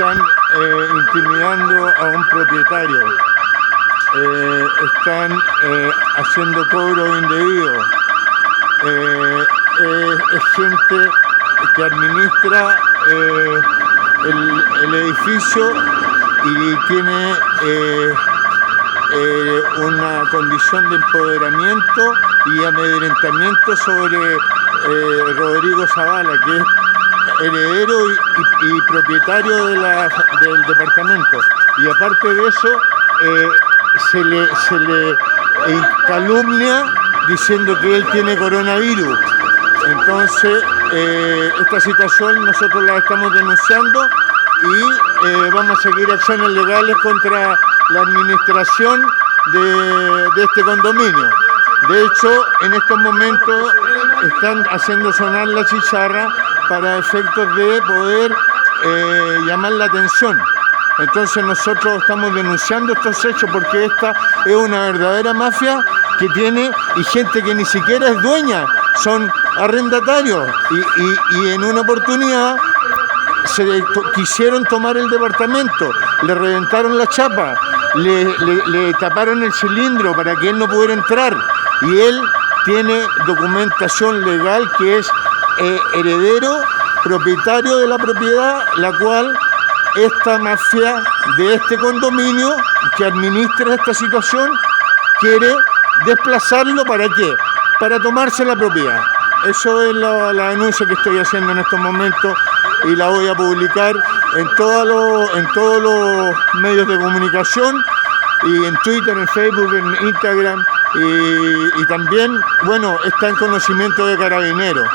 están intimidando a un propietario, están haciendo cobro indebido, es gente que administra el edificio y tiene una condición de empoderamiento y amedrentamiento sobre Rodrigo Zavala, que es heredero y propietario del departamento. Y aparte de eso, se le calumnia diciendo que él tiene coronavirus. Entonces, esta situación nosotros la estamos denunciando y vamos a seguir acciones legales contra la administración de este condominio. De hecho, en estos momentos están haciendo sonar la chicharra para efectos de poder llamar la atención. Entonces nosotros estamos denunciando estos hechos porque esta es una verdadera mafia que tiene y gente que ni siquiera es dueña, son arrendatarios y en una oportunidad quisieron tomar el departamento, le reventaron la chapa, le taparon el cilindro para que él no pudiera entrar y él tiene documentación legal que es heredero, propietario de la propiedad, la cual esta mafia de este condominio que administra esta situación quiere desplazarlo. ¿Para qué? Para tomarse la propiedad. Eso es la denuncia que estoy haciendo en estos momentos y la voy a publicar en todos los medios de comunicación y en Twitter, en Facebook, en Instagram y también, bueno, está en conocimiento de Carabineros.